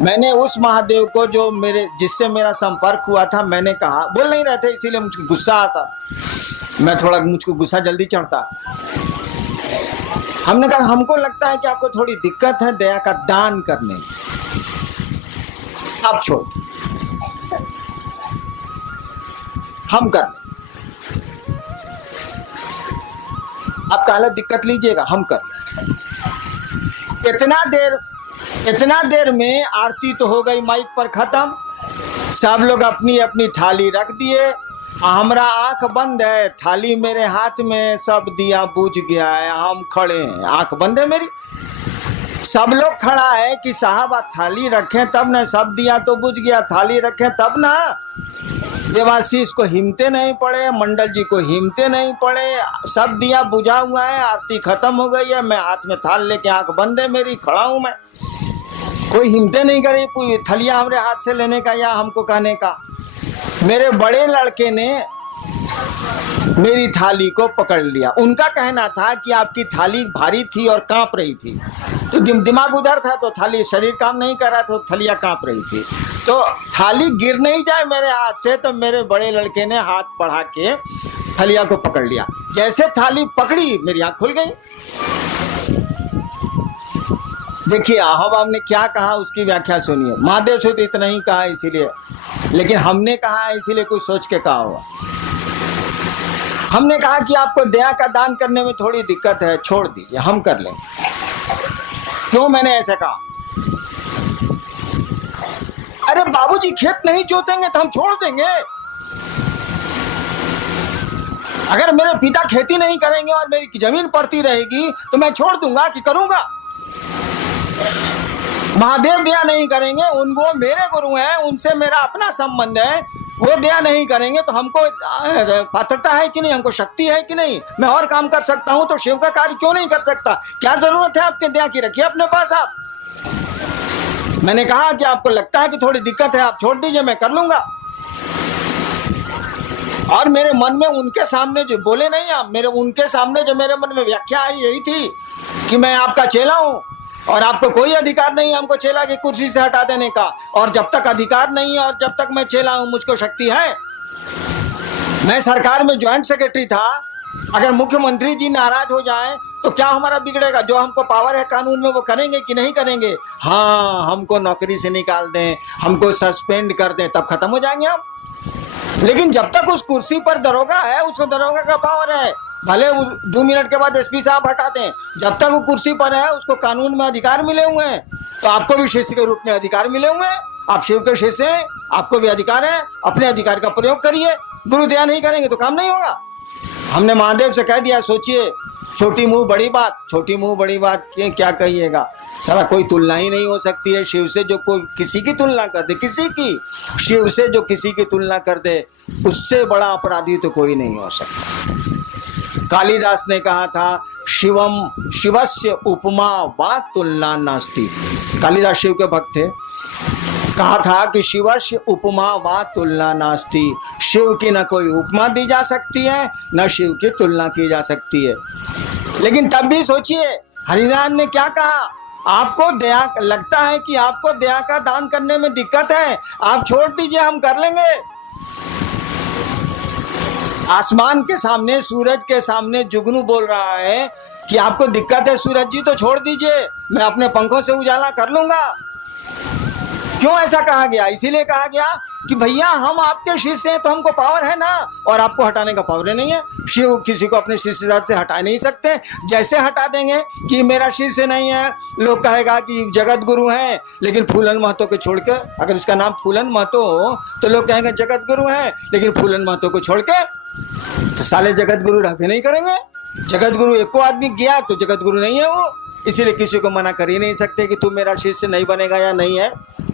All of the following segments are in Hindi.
मैंने उस महादेव को जो जिससे मेरा संपर्क हुआ था, मैंने कहा, बोल नहीं रहे थे इसीलिए मुझको गुस्सा आता, मुझको गुस्सा जल्दी चढ़ता। हमने कहा हमको लगता है कि आपको थोड़ी दिक्कत है दया का दान करने, आप छोड़, हम कर लें, आप काला दिक्कत लीजिएगा, हम कर लें। इतना देर में आरती तो हो गई माइक पर खत्म, सब लोग अपनी अपनी थाली रख दिए, हमारा आंख बंद है, थाली मेरे हाथ में, सब दिया बुझ गया है, हम खड़े हैं, आंख बंद है मेरी, सब लोग खड़ा है कि साहब आप थाली रखें तब ना, सब दिया तो बुझ गया, थाली रखें तब ना। देवाशीष को हिम्मते नहीं पड़े, मंडल जी को हिम्मते नहीं पड़े, सब दिया बुझा हुआ है, आरती खत्म हो गई है, मैं हाथ में थाल लेके, आंख बंद है मेरी, खड़ा हूं मैं, कोई हिम्मते नहीं करी कोई थलिया हमारे हाथ से लेने का या हमको कहने का। मेरे बड़े लड़के ने मेरी थाली को पकड़ लिया, उनका कहना था कि आपकी थाली भारी थी और कांप रही थी, तो दिमाग उधर था, तो थाली, शरीर काम नहीं कर रहा, तो थलिया कांप रही थी, तो थाली गिर नहीं जाए मेरे हाथ से, तो मेरे बड़े लड़के ने हाथ बढ़ा के थलिया को पकड़ लिया, जैसे थाली पकड़ी मेरी आंख खुल गई। देखिए अब हमने क्या कहा उसकी व्याख्या सुनिए, महादेव से तो इतना ही कहा इसीलिए, लेकिन हमने कहा इसीलिए कुछ सोच के कहा हुआ। हमने कहा कि आपको दया का दान करने में थोड़ी दिक्कत है, छोड़ दीजिए, हम कर लेंगे। क्यों मैंने ऐसा कहा? अरे बाबूजी खेत नहीं जोतेंगे तो हम छोड़ देंगे, अगर मेरे पिता खेती नहीं करेंगे और मेरी जमीन पड़ती रहेगी तो मैं छोड़ दूंगा कि करूंगा? महादेव दया नहीं करेंगे, उनको मेरे गुरु हैं, उनसे मेरा अपना संबंध है, वो दया नहीं करेंगे तो हमको पात्रता है कि नहीं, हमको शक्ति है कि नहीं, मैं और काम कर सकता हूं तो शिव का कार्य क्यों नहीं कर सकता? क्या जरूरत है आपके दया की? रखिए अपने पास आप। मैंने कहा कि आपको लगता है कि थोड़ी दिक्कत है, आप छोड़ दीजिए, मैं कर लूंगा। और मेरे मन में उनके सामने जो बोले नहीं आप, उनके सामने जो मेरे मन में व्याख्या आई यही थी कि मैं आपका चेला हूं और आपको कोई अधिकार नहीं हमको चेला की कुर्सी से हटा देने का, और जब तक अधिकार नहीं है और जब तक मैं चेला हूं मुझको शक्ति है। मैं सरकार में ज्वाइंट सेक्रेटरी था, अगर मुख्यमंत्री जी नाराज हो जाए तो क्या हमारा बिगड़ेगा? जो हमको पावर है कानून में वो करेंगे कि नहीं करेंगे? हाँ, हमको नौकरी से निकाल दें, हमको सस्पेंड कर दें, तब खत्म हो जाएंगे हम। लेकिन जब तक उस कुर्सी पर दरोगा है, उसको दरोगा का पावर है, भले 2 मिनट के बाद एसपी साहब हटा दें, जब तक वो कुर्सी पर है उसको कानून में अधिकार मिले हुए हैं। तो आपको भी शिष्य के रूप में अधिकार मिले हुए हैं, आप शिव के शिष्य हैं, आपको भी अधिकार है, अपने अधिकार का प्रयोग करिए। गुरु दया नहीं करेंगे तो काम नहीं होगा। हमने महादेव से कह दिया, सोचिए, छोटी मुंह बड़ी बात, छोटी मुंह बड़ी बात क्या कहिएगा, सारा कोई तुलना ही नहीं हो सकती है शिव से। जो कोई किसी की तुलना कर दे, किसी की, शिव से जो किसी की तुलना कर दे, उससे बड़ा अपराधी तो कोई नहीं हो सकता। कालिदास ने कहा था, शिवम शिवस्य उपमा वा तुलना नास्ति। कालिदास शिव के भक्त थे, कहा था कि शिवस्य उपमा वा तुलना नास्ति, शिव की न कोई उपमा दी जा सकती है, न शिव की तुलना की जा सकती है। लेकिन तब भी सोचिए हरिनारायण ने क्या कहा, आपको दया लगता है कि आपको दया का दान करने में दिक्कत है, आप छोड़ दीजिए, हम कर लेंगे। आसमान के सामने, सूरज के सामने जुगनू बोल रहा है कि आपको दिक्कत है सूरज जी, तो छोड़ दीजिए, मैं अपने पंखों से उजाला कर लूंगा। क्यों ऐसा कहा गया? इसीलिए कहा गया कि भैया हम आपके शिष्य हैं तो हमको पावर है ना, और आपको हटाने का पावर नहीं है। शिव किसी को अपने शिष्य से हटा नहीं सकते। जैसे हटा देंगे कि मेरा शिष्य नहीं है, लोग कहेगा कि जगत गुरु हैं, लेकिन फूलन महतो को छोड़ के, अगर उसका नाम फूलन महतो हो तो लोग कहेंगे जगत गुरु हैं, लेकिन फूलन महतो को छोड़ के तो साले जगत गुरु रहते नहीं करेंगे। जगत गुरु एको आदमी गया तो जगत गुरु नहीं है वो, इसीलिए किसी को मना कर ही नहीं सकते कि तू मेरा शिष्य नहीं बनेगा या नहीं है,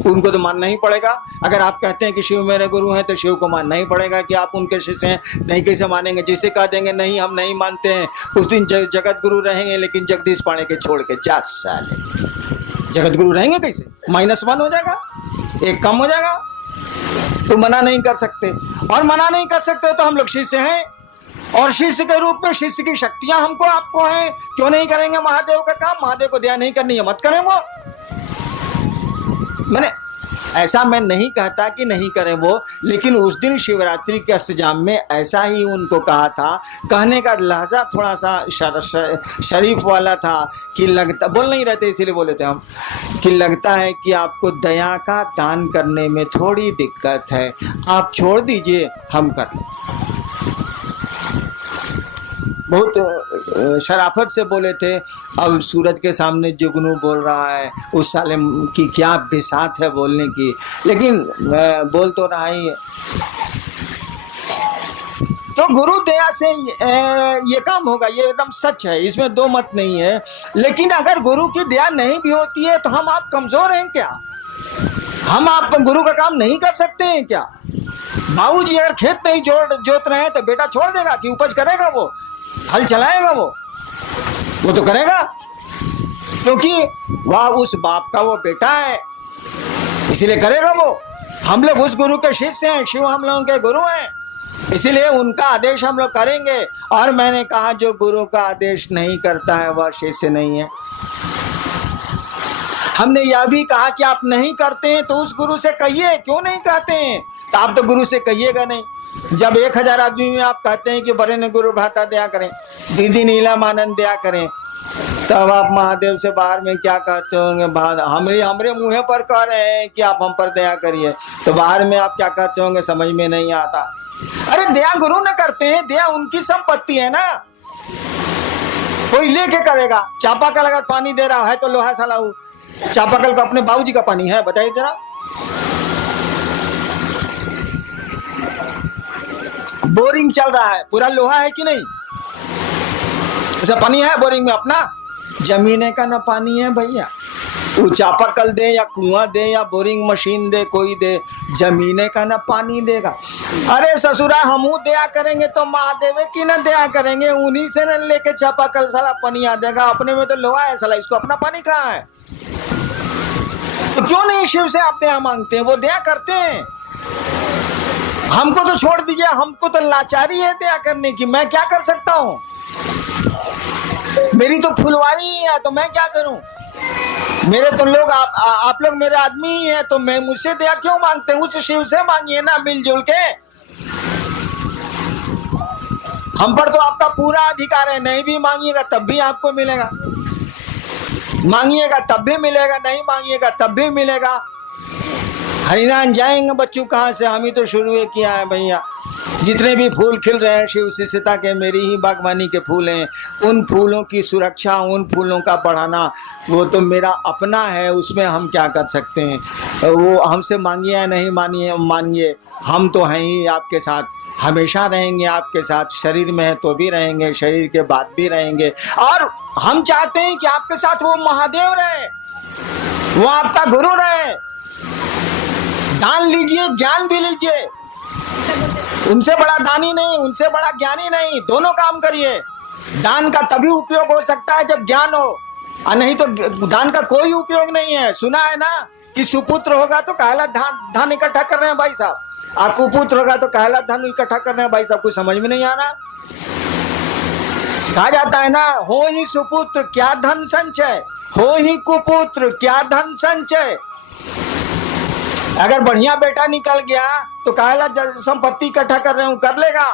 उनको तो मानना ही पड़ेगा। अगर आप कहते हैं कि शिव मेरे गुरु हैं तो शिव को मानना ही पड़ेगा कि आप उनके शिष्य हैं, नहीं कैसे मानेंगे? जिसे कह देंगे नहीं हम नहीं मानते हैं, उस दिन जगत गुरु रहेंगे, लेकिन जगदीश पाणे के छोड़ के जा साले, जगत गुरु रहेंगे कैसे? -1 हो जाएगा, 1 कम हो जाएगा, तो मना नहीं कर सकते। और मना नहीं कर सकते तो हम लोग शिष्य हैं, और शिष्य के रूप में शिष्य की शक्तियां हमको आपको हैं, क्यों नहीं करेंगे महादेव का काम? महादेव को दया नहीं करनी है, मत करें वो। मैंने ऐसा मैं नहीं कहता कि नहीं करें वो, लेकिन उस दिन शिवरात्रि के अष्टजाम में ऐसा ही उनको कहा था। कहने का लहजा थोड़ा सा शरीफ वाला था कि लगता, बोल नहीं रहते इसीलिए बोले थे हम, कि लगता है कि आपको दया का दान करने में थोड़ी दिक्कत है, आप छोड़ दीजिए, हम कर लें। बहुत शराफत से बोले थे। अब सूरज के सामने जुगनू बोल रहा है, उस साले की क्या बिसात है बोलने की, लेकिन बोल तो रहा ही है। तो गुरु दया से ये काम होगा, ये एकदम सच है, इसमें दो मत नहीं है। लेकिन अगर गुरु की दया नहीं भी होती है तो हम आप कमजोर हैं क्या? हम आप गुरु का काम नहीं कर सकते हैं क्या? बाबूजी अगर खेत नहीं जोत रहे हैं तो बेटा छोड़ देगा कि उपज करेगा? वो हल चलाएगा, वो तो करेगा, क्योंकि वह उस बाप का वो बेटा है, इसीलिए करेगा वो। हम लोग उस गुरु के शिष्य हैं, शिव हम लोगों के गुरु हैं, इसीलिए उनका आदेश हम लोग करेंगे। और मैंने कहा जो गुरु का आदेश नहीं करता है वह शिष्य नहीं है। हमने यह भी कहा कि आप नहीं करते हैं तो उस गुरु से कहिए, क्यों नहीं कहते हैं? तो आप तो गुरु से कहिएगा नहीं। जब 1000 आदमी में आप कहते हैं कि बड़े ने गुरु भ्राता दया करें, विधि नीलम आनंद दया करें, तब आप महादेव से बाहर में क्या कहते होंगे? हमरे मुँह पर कह रहे हैं कि आप हम पर दया करिए, तो बाहर में आप क्या कहते होंगे? समझ में नहीं आता। अरे दया गुरु ने करते हैं, दया उनकी संपत्ति है ना, कोई लेके करेगा। चापाकल अगर पानी दे रहा है तो लोहा साला चापाकल को अपने बाबूजी का पानी है? बताइए जरा। बोरिंग चल रहा है, पूरा लोहा है कि नहीं? उसे पानी है बोरिंग में अपना? जमीने का ना पानी है भैया। वो चापाकल दे या कुआं दे या बोरिंग मशीन दे, कोई दे, जमीने का ना पानी देगा। अरे ससुरा हमू दया करेंगे तो महादेव की ना दया करेंगे, उन्हीं से न लेके चापाकल साला पानी आ देगा। अपने में तो लोहा है साला, इसको अपना पानी कहाँ है? तो क्यों नहीं शिव से आप दया मांगते हैं? वो दया करते हैं। हमको तो छोड़ दीजिए, हमको तो लाचारी है दया करने की, मैं क्या कर सकता हूँ? मेरी तो फुलवारी ही है, तो मैं क्या करूं? मेरे तो लोग आप लोग मेरे आदमी ही हैं, तो मैं मुझसे दया क्यों मांगते हैं? उस शिव से मांगिए ना मिलजुल के। हम पर तो आपका पूरा अधिकार है, नहीं भी मांगिएगा तब भी आपको मिलेगा, मांगिएगा तब भी मिलेगा, नहीं मांगिएगा तब भी मिलेगा। हरिनाम जाएंगे बच्चों कहाँ से? हम ही तो शुरू किया है भैया। जितने भी फूल खिल रहे हैं शिव शिष्यता के, मेरी ही बागवानी के फूल हैं। उन फूलों की सुरक्षा, उन फूलों का बढ़ाना वो तो मेरा अपना है, उसमें हम क्या कर सकते हैं? वो हमसे मांगिए या नहीं मानिए, हम तो हैं ही आपके साथ, हमेशा रहेंगे आपके साथ। शरीर में है तो भी रहेंगे, शरीर के बाद भी रहेंगे। और हम चाहते हैं कि आपके साथ वो महादेव रहे, वो आपका गुरु रहे। दान लीजिए, ज्ञान भी लीजिए। उनसे बड़ा दानी नहीं, उनसे बड़ा ज्ञानी नहीं, दोनों काम करिए। दान का तभी उपयोग हो सकता है जब ज्ञान हो, और नहीं तो दान का कोई उपयोग नहीं है। सुना है ना कि सुपुत्र होगा तो कहला धान इकट्ठा कर रहे हैं भाई साहब, और कुपुत्र होगा तो कहला धन इकट्ठा कर रहे हैं भाई साहब। कुछ समझ में नहीं आ रहा? कहा जाता है ना, हो ही सुपुत्र क्या धन संचय, हो ही कुपुत्र क्या धन संचय। अगर बढ़िया बेटा निकल गया तो कहला संपत्ति इकट्ठा कर रहे हूं, कर लेगा।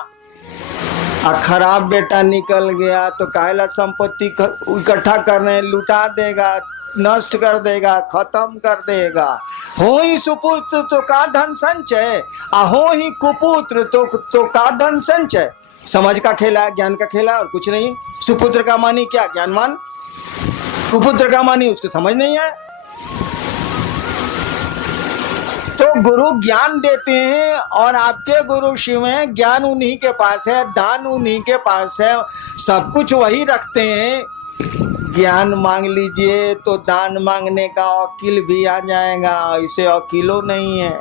और खराब बेटा निकल गया तो कहला संपत्ति इकट्ठा कर रहे हैं, लुटा देगा, नष्ट कर देगा, खत्म कर देगा। हो ही सुपुत्र तो का धन संचय, हो ही कुपुत्र तो का धन संचय। समझ का खेला, ज्ञान का खेला, और कुछ नहीं। सुपुत्र का मानी क्या? ज्ञानवान। कुपुत्र का मानी उसको समझ नहीं है। तो गुरु ज्ञान देते हैं, और आपके गुरु शिव हैं, ज्ञान उन्हीं के पास है, दान उन्हीं के पास है, सब कुछ वही रखते हैं। ज्ञान मांग लीजिए तो दान मांगने का वकील भी आ जाएगा, इसे वकीलो नहीं है।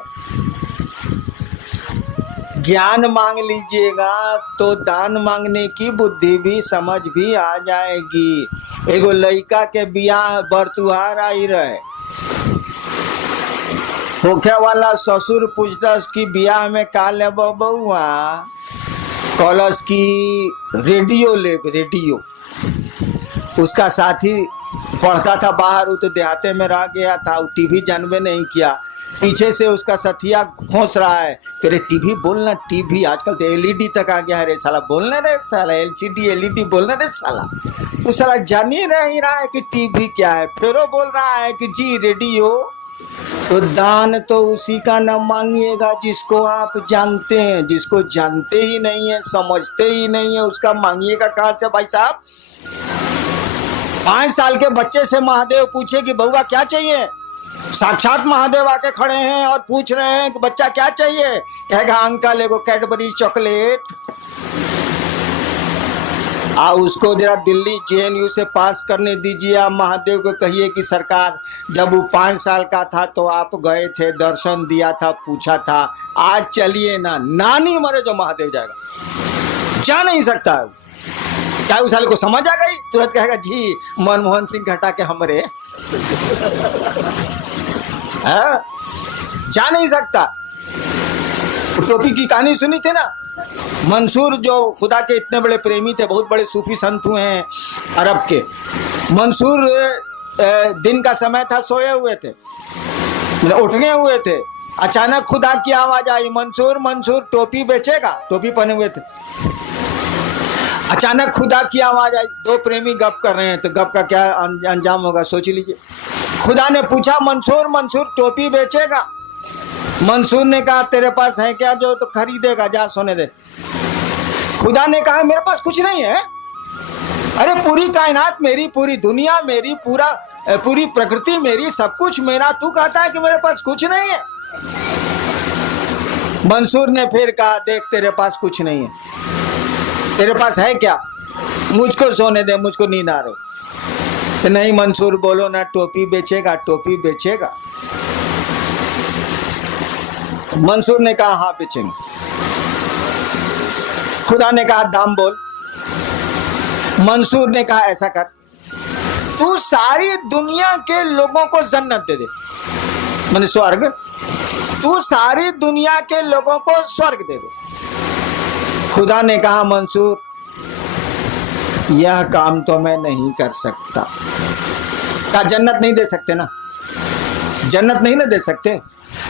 ज्ञान मांग लीजिएगा तो दान मांगने की बुद्धि भी, समझ भी आ जाएगी। एगो लड़का के बियाह बरतुहार आई रहे, होखे वाला ससुर पूछलस कि बियाह में का ले बउआ? कहलस कि रेडियो ले, रेडियो। उसका साथी पढ़ता था बाहर, वो तो देहाते में रह गया था, वो टीवी जानबे नहीं किया। पीछे से उसका सथिया खोस रहा है, तेरे टीवी बोलना, टीवी आजकल तो एलईडी तक आ गया है रे साला, बोलना रे साला, एलसीडी एलईडी बोलना रे साला। वो साला जान ही नहीं रहा है कि टीवी क्या है, फिर वो बोल रहा है कि जी रेडियो। तो दान तो उसी का न मांगिएगा जिसको आप जानते हैं, जिसको जानते ही नहीं है, समझते ही नहीं है, उसका मांगिएगा कहाँ से भाई साहब। 5 साल के बच्चे से महादेव पूछे कि बउआ क्या चाहिए, साक्षात महादेव आके खड़े हैं और पूछ रहे हैं कि बच्चा क्या चाहिए, कहेगा अंकल एगो कैडबरी चॉकलेट। उसको जरा दिल्ली जेएनयू से पास करने दीजिए। आप महादेव को कहिए कि सरकार, जब वो 5 साल का था तो आप गए थे, दर्शन दिया था, पूछा था, आज चलिए ना, नानी मरे जो महादेव जाएगा, जा नहीं सकता। क्या उस साल को समझ आ गई, तुरंत कहेगा जी मनमोहन सिंह घटा के हमरे जा नहीं सकता। टोपी की कहानी सुनी थी ना, मंसूर जो खुदा के इतने बड़े प्रेमी थे, बहुत बड़े सूफी संत हुए हैं अरब के। मंसूर दिन का समय था, सोए हुए थे, उठने हुए थे, अचानक खुदा की आवाज आई, मंसूर मंसूर टोपी बेचेगा, टोपी पहने हुए थे। अचानक खुदा की आवाज आई, 2 प्रेमी गप कर रहे हैं, तो गप का क्या अंजाम होगा सोच लीजिए। खुदा ने पूछा मंसूर मंसूर टोपी बेचेगा। मंसूर ने कहा तेरे पास है क्या जो तो खरीदेगा, जा सोने दे। खुदा ने कहा मेरे पास कुछ नहीं है। अरे पूरी कायनात मेरी, पूरी दुनिया मेरी, पूरी प्रकृति मेरी, सब कुछ मेरा, तू कहता है कि मेरे पास कुछ नहीं है। मंसूर ने फिर कहा देख तेरे पास कुछ नहीं है, तेरे पास है क्या, मुझको सोने दे, मुझको नींद आ रही। तो नहीं मंसूर बोलो ना, टोपी बेचेगा, टोपी बेचेगा। मंसूर ने कहा हाँ बेचेंगे। खुदा ने कहा दाम बोल। मंसूर ने कहा ऐसा कर, तू सारी दुनिया के लोगों को जन्नत दे दे, माने स्वर्ग, तू सारी दुनिया के लोगों को स्वर्ग दे दे। खुदा ने कहा मंसूर यह काम तो मैं नहीं कर सकता। कहा जन्नत नहीं दे सकते ना, जन्नत नहीं ना दे सकते,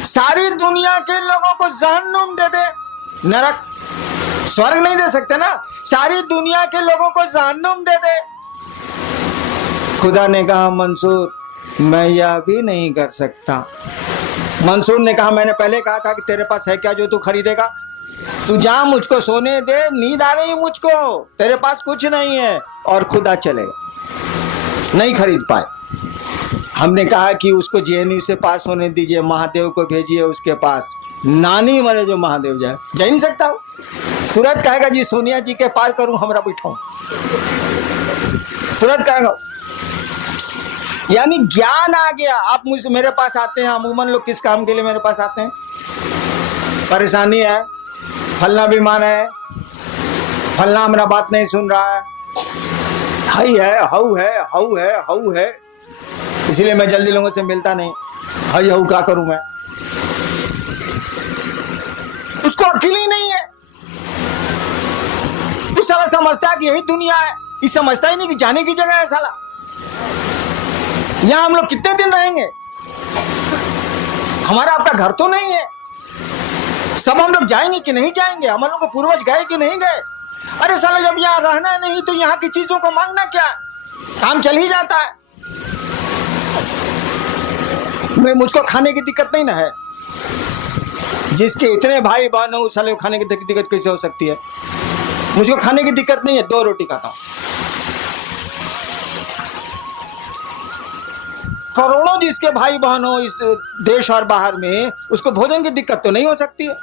सारी दुनिया के लोगों को जहन्नुम दे दे, नरक, स्वर्ग नहीं दे सकते ना, सारी दुनिया के लोगों को जहन्नुम दे दे। खुदा ने कहा मंसूर मैं यह भी नहीं कर सकता। मंसूर ने कहा मैंने पहले कहा था कि तेरे पास है क्या जो तू खरीदेगा, तू जा, मुझको सोने दे, नींद आ रही मुझको, तेरे पास कुछ नहीं है। और खुदा चलेगा, नहीं खरीद पाए। हमने कहा कि उसको जेएनयू से पास होने दीजिए, महादेव को भेजिए उसके पास, नानी मरे जो महादेव जाए, जा नहीं सकता हूँ। तुरंत कहेगा जी सोनिया जी के पार करूं, हमरा बैठाऊं, तुरंत कहेगा। यानी ज्ञान आ गया। आप मुझसे मेरे पास आते हैं, अमूमन लोग किस काम के लिए मेरे पास आते हैं, परेशानी है, फलना बीमार है, फलना हमारा बात नहीं सुन रहा है, हई है, हऊ है, हऊ है, हऊ है, इसलिए मैं जल्दी लोगों से मिलता नहीं, हई हऊ क्या करूं मैं। उसको अकेले ही नहीं है, उस साला समझता है कि यही दुनिया है, ये समझता ही नहीं कि जाने की जगह है साला। यहां हम लोग कितने दिन रहेंगे, हमारा आपका घर तो नहीं है, सब हम लोग जाएंगे कि नहीं जाएंगे, हम लोग को पूर्वज गए कि नहीं गए। अरे साला जब यहाँ रहना नहीं तो यहाँ की चीजों को मांगना क्या, काम चल ही जाता है। मुझको खाने की दिक्कत नहीं ना है, जिसके इतने भाई बहन हो उस साले को खाने की दिक्कत कैसे हो सकती है। मुझको खाने की दिक्कत नहीं है, 2 रोटी खाता हूं। करोड़ों जिसके भाई बहन हो इस देश और बाहर में, उसको भोजन की दिक्कत तो नहीं हो सकती है।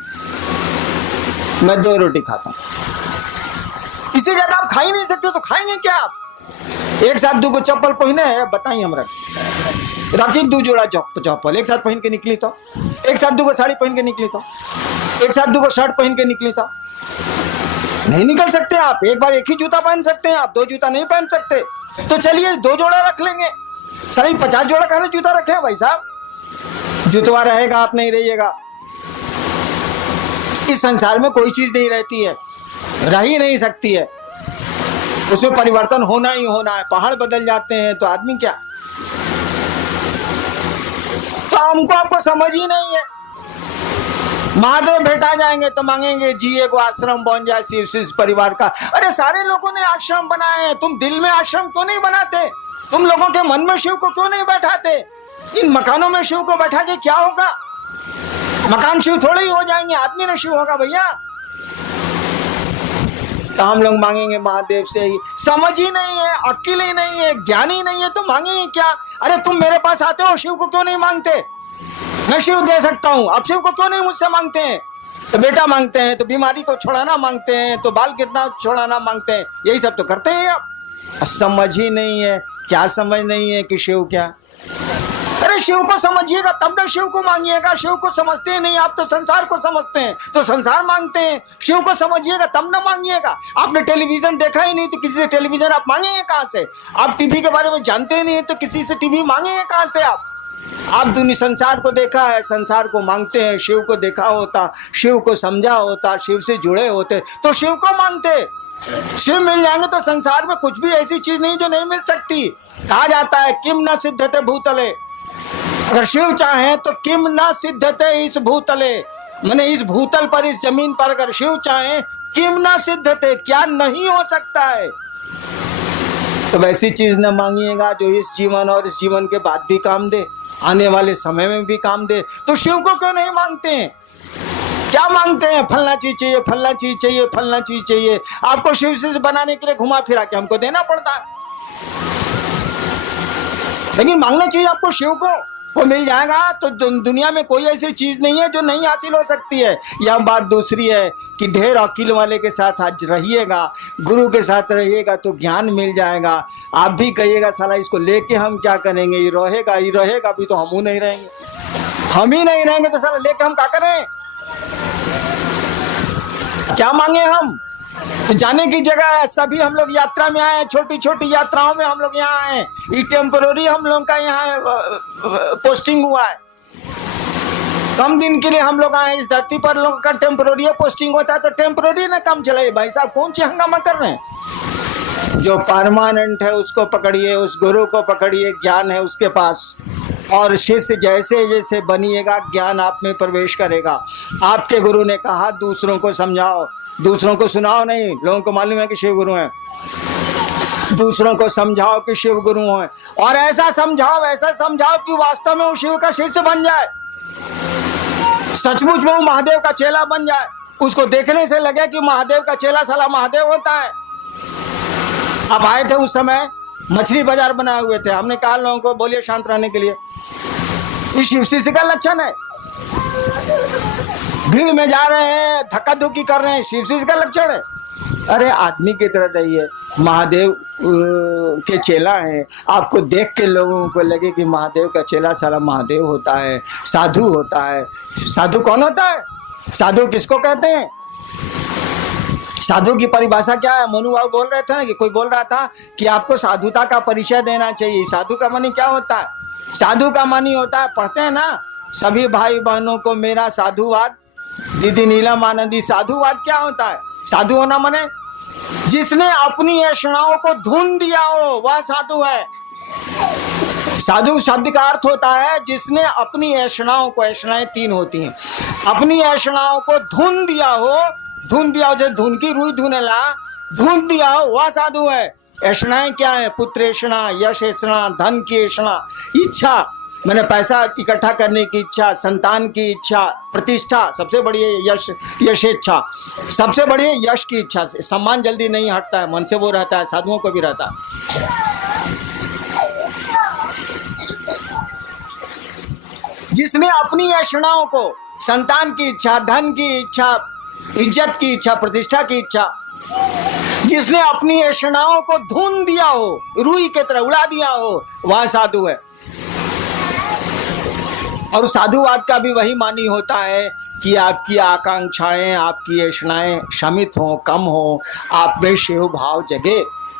मैं 2 रोटी खाता हूं, इससे ज्यादा आप खा ही नहीं सकते, तो खाएंगे क्या आप। एक साथ 2 चप्पल पहने है, बताइए हमरा, राखी 2 जोड़ा चप्पल एक साथ पहन के निकली तो, एक साथ 2 साड़ी पहन के निकली तो, एक साथ 2 शर्ट पहन के निकली तो, नहीं निकल सकते आप। एक बार एक ही जूता पहन सकते हैं आप, 2 जूता नहीं पहन सकते। तो चलिए 2 जोड़ा रख लेंगे, सारी 50 जोड़ा कहने जूता रखे हैं भाई साहब, जुतवा रहेगा आप नहीं रहिएगा। इस संसार में कोई चीज नहीं रहती है, रह ही नहीं सकती है। उसमें परिवर्तन होना ही होना है। पहाड़ बदल जाते हैं तो आदमी क्या। तो हमको आपको समझ ही नहीं है। महादेव भेटा जाएंगे तो मांगेंगे जी एक आश्रम बन जाए शिव परिवार का। अरे सारे लोगों ने आश्रम बनाए हैं, तुम दिल में आश्रम क्यों नहीं बनाते? तुम लोगों के मन में शिव को क्यों नहीं बैठाते? इन मकानों में शिव को बैठा के क्या होगा? मकान शिव थोड़े ही हो जाएंगे, आदमी ना शिव होगा भैया। तो हम लोग मांगेंगे महादेव से ही। समझ ही नहीं है, अक्ल ही नहीं है, ज्ञान ही नहीं है तो मांगेंगे क्या? अरे तुम मेरे पास आते हो, शिव को क्यों नहीं मांगते? मैं शिव दे सकता हूं, आप शिव को क्यों नहीं मुझसे मांगते हैं? तो बेटा मांगते हैं, तो बीमारी को छुड़ाना मांगते हैं, तो बाल गिरना छुड़ाना मांगते हैं, यही सब तो करते हैं आप। समझ ही नहीं है। क्या समझ नहीं है कि शिव क्या? अरे शिव को समझिएगा तब ना शिव को मांगिएगा। शिव को समझते ही नहीं आप, तो संसार को समझते हैं तो संसार मांगते हैं। शिव को समझिएगा तब ना मांगिएगा। आपने टेलीविजन देखा ही नहीं तो किसी से टेलीविजन आप मांगेंगे कहां से? आप टीवी के बारे में जानते ही नहीं तो किसी से टीवी मांगेंगे कहां से आप? आप दुनिया संसार को देखा है, संसार को मांगते हैं। शिव को देखा होता, शिव को समझा होता, शिव से जुड़े होते तो शिव को मांगते। शिव मिल जाएंगे तो संसार में कुछ भी ऐसी चीज नहीं जो नहीं मिल सकती। कहा जाता है किम न सिद्धते भूतले। अगर शिव चाहे तो किम न सिद्धते इस भूतले, माने इस भूतल पर, इस जमीन पर अगर शिव चाहे किम न सिद्धते, क्या नहीं हो सकता है? तो वैसी चीज न मांगिएगा जो इस जीवन और इस जीवन के बाद भी काम दे, आने वाले समय में भी काम दे। तो शिव को क्यों नहीं मांगते हैं? क्या मांगते हैं? फलना चीज चाहिए, फलना चीज चाहिए, फलना चीज चाहिए। आपको शिव से बनाने के लिए घुमा फिरा के हमको देना पड़ता है, लेकिन मांगना चाहिए आपको शिव को, वो मिल जाएगा। तो दुनिया में कोई ऐसी चीज नहीं है जो नहीं हासिल हो सकती है। यह बात दूसरी है कि ढेर अकील वाले के साथ आज रहिएगा, गुरु के साथ रहिएगा तो ज्ञान मिल जाएगा। आप भी कहिएगा साला इसको लेके हम क्या करेंगे, ये रहेगा अभी तो हम नहीं रहेंगे, हम ही नहीं रहेंगे तो साला लेके हम क्या करें? क्या मांगे हम? तो जाने की जगह है। सभी हम लोग यात्रा में आए हैं, छोटी छोटी यात्राओं में हम लोग यहाँ आए हैं। ये टेम्पोररी हम लोग का यहाँ पोस्टिंग हुआ है। कम दिन के लिए हम लोग आए इस धरती पर। लोगों का टेम्पोररी पोस्टिंग होता है तो टेम्पोररी ना काम चलाइए भाई साहब, कौन सी हंगामा कर रहे हैं? जो परमानेंट है उसको पकड़िए, उस गुरु को पकड़िए, ज्ञान है उसके पास। और शिष्य जैसे जैसे बनिएगा ज्ञान आप में प्रवेश करेगा। आपके गुरु ने कहा दूसरों को समझाओ, दूसरों को सुनाओ नहीं। लोगों को मालूम है कि शिव गुरु हैं, दूसरों को समझाओ कि शिव गुरु हैं। और ऐसा समझाओ कि वास्तव में वो शिव का शिष्य बन जाए, सचमुच में वो महादेव का चेला बन जाए। उसको देखने से लगे कि महादेव का चेला साला महादेव होता है। अब आए थे उस समय, मछली बाजार बनाए हुए थे। हमने कहा लोगों को बोलिए शांत रहने के लिए, ये शिव शिष्य का लक्षण है। भीड़ में जा रहे हैं, धक्का धुक्की कर रहे हैं, शिव शिष्य का लक्षण है। अरे आदमी की तरह रहिए, महादेव के चेला हैं। आपको देख के लोगों को लगे कि महादेव का चेला साला महादेव होता है, साधु होता है। साधु कौन होता है? साधु किसको कहते हैं? साधु की परिभाषा क्या है? मनु बाबू बोल रहे थे ना कि कोई बोल रहा था कि आपको साधुता का परिचय देना चाहिए। साधु का मानी क्या होता है? साधु का मानी होता है, पढ़ते हैं ना सभी भाई बहनों को मेरा साधुवाद। दीदी नीलम आनंदी, साधुवाद क्या होता है? साधु होना माने जिसने अपनी ऐषणाओं को धुन दिया हो वह साधु है। साधु शब्द का अर्थ होता है जिसने अपनी ऐषणाओं को, ऐषणाएं तीन होती हैं, अपनी ऐषणाओं को धुन दिया हो। जो धुन की रुई धुनेला, धुन दिया हो वह साधु है। ऐषणाएं क्या है? पुत्र ऐषणा, यश ऐषणा, धन की ऐषणा, इच्छा मैंने पैसा इकट्ठा करने की इच्छा, संतान की इच्छा, प्रतिष्ठा, सबसे बड़ी है यश इच्छा, सबसे बड़ी है यश की इच्छा। से सम्मान जल्दी नहीं हटता है, मन से वो रहता है, साधुओं को भी रहता है। जिसने अपनी ऐषणाओं को, संतान की इच्छा, धन की इच्छा, इज्जत की इच्छा, प्रतिष्ठा की इच्छा, जिसने अपनी ऐषणाओं को धुन दिया हो, रुई की तरह उड़ा दिया हो, वह साधु है। और साधुवाद का भी वही मानी होता है कि आपकी आकांक्षाएं, आपकी ऐषणाएं शमित हो, कम हो, आप में शिव भाव जगे।